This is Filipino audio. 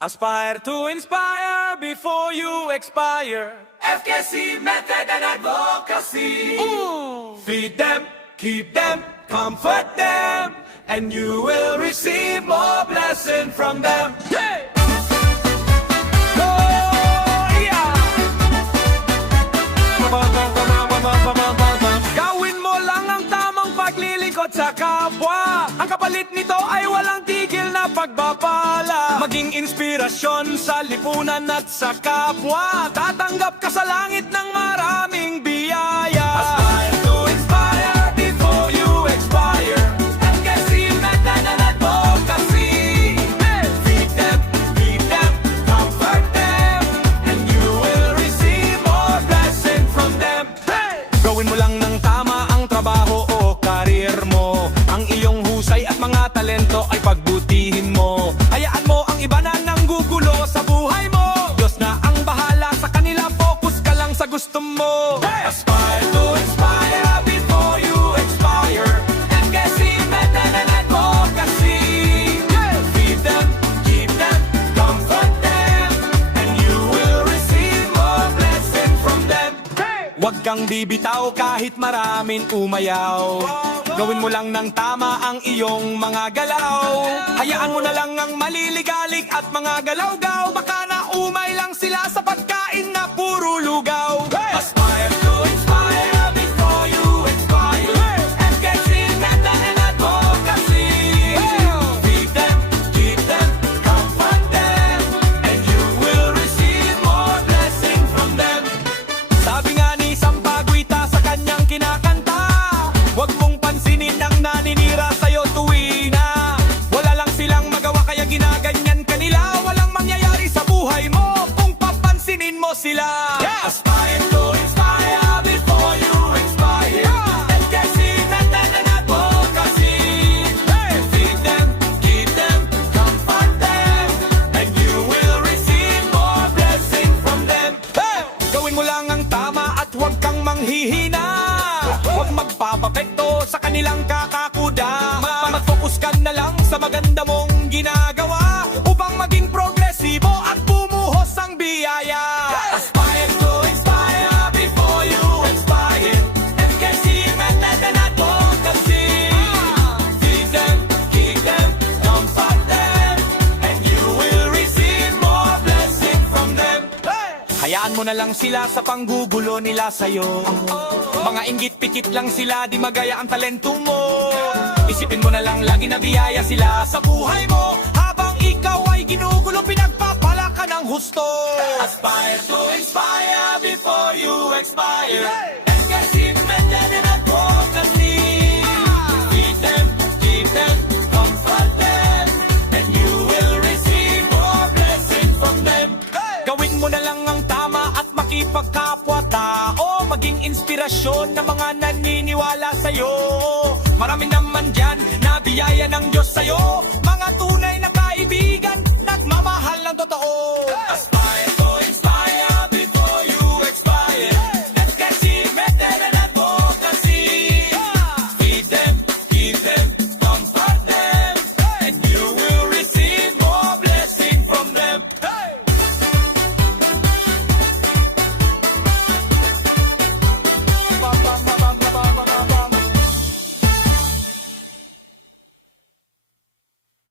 Aspire to inspire before you expire. FKC method and advocacy. Feed them, keep them, comfort them, and you will receive more blessing from them. Hey! Gawin mo lang ang tamang paglilingkod sa kapwa. Ang kapalit nito ay walang tigil na pagbabala. Maging inspirasyon sa lipunan at sa kapwa. Tatanggap ka sa langit ng maraming biyaya. Aspire to inspire before you expire. FKC method and advocacy. Feed them, keep them, comfort them, and you will receive more blessing from them. Gawin mo lang ng tama ang trabaho o karir mo. Ang iyong husay at mga talento ay pagbutihin mo. Hayaan mo ang iba na nanggugulo sa buhay mo. Diyos na ang bahala sa kanila, focus ka lang sa gusto mo. Aspire to inspire before you expire. FKC method and advocacy. Feed them, keep them, comfort them, and you will receive more blessing from them. Huwag kang bibitaw kahit maraming umayaw. Gawin mo lang ng tama ang iyong mga galaw. Hayaan mo na lang ang maliligalig at mga galaw-gaw. Baka naumay lang sila sa pagkain na puro lugaw. Aspire to inspire before you expire. FKC method and advocacy. Feed them, keep them, comfort them, and you will receive more blessing from them. Sabi nga ni Sampaguita sa kanyang kinakanta, huwag mong pansinin ang naninira sa'yo tuwina. Wala lang silang magawa kaya ginaganyan kanila. Walang mangyayari sa buhay mo kung papansinin mo sila. Aspire to inspire before you expire. FKC method and advocacy. Feed them, keep them, comfort them, and you will receive more blessing from them. Gawin mo lang ang tama at huwag kang manghihina. Huwag magpapapekto sa kanilang kakakudama. Mag-focus ka na lang sa maganda mong ginagawa upang maging progresibo at bumuhos ang biyaya. Aspire to inspire before you expire. FKC method and advocacy. Feed them, keep them, comfort them, and you will receive more blessing from them. Hayaan mo na lang sila sa panggugulo nila sa'yo. Mga inggit-pikit lang sila, di magaya ang talento mo. Isipin mo na lang lagi na biyaya sila sa buhay mo. Habang ikaw ay ginugulo, pinagpapala ka ng husto. Aspire to inspire before you expire. FKC method and advocacy. Feed them, keep them, comfort them, and you will receive more blessing from them. Gawin mo na lang ang tama at makipagkapwa-tao. Maging inspirasyon ng mga naniniwala sa'yo. Marami naman dyan na biyaya ng Diyos sa'yo.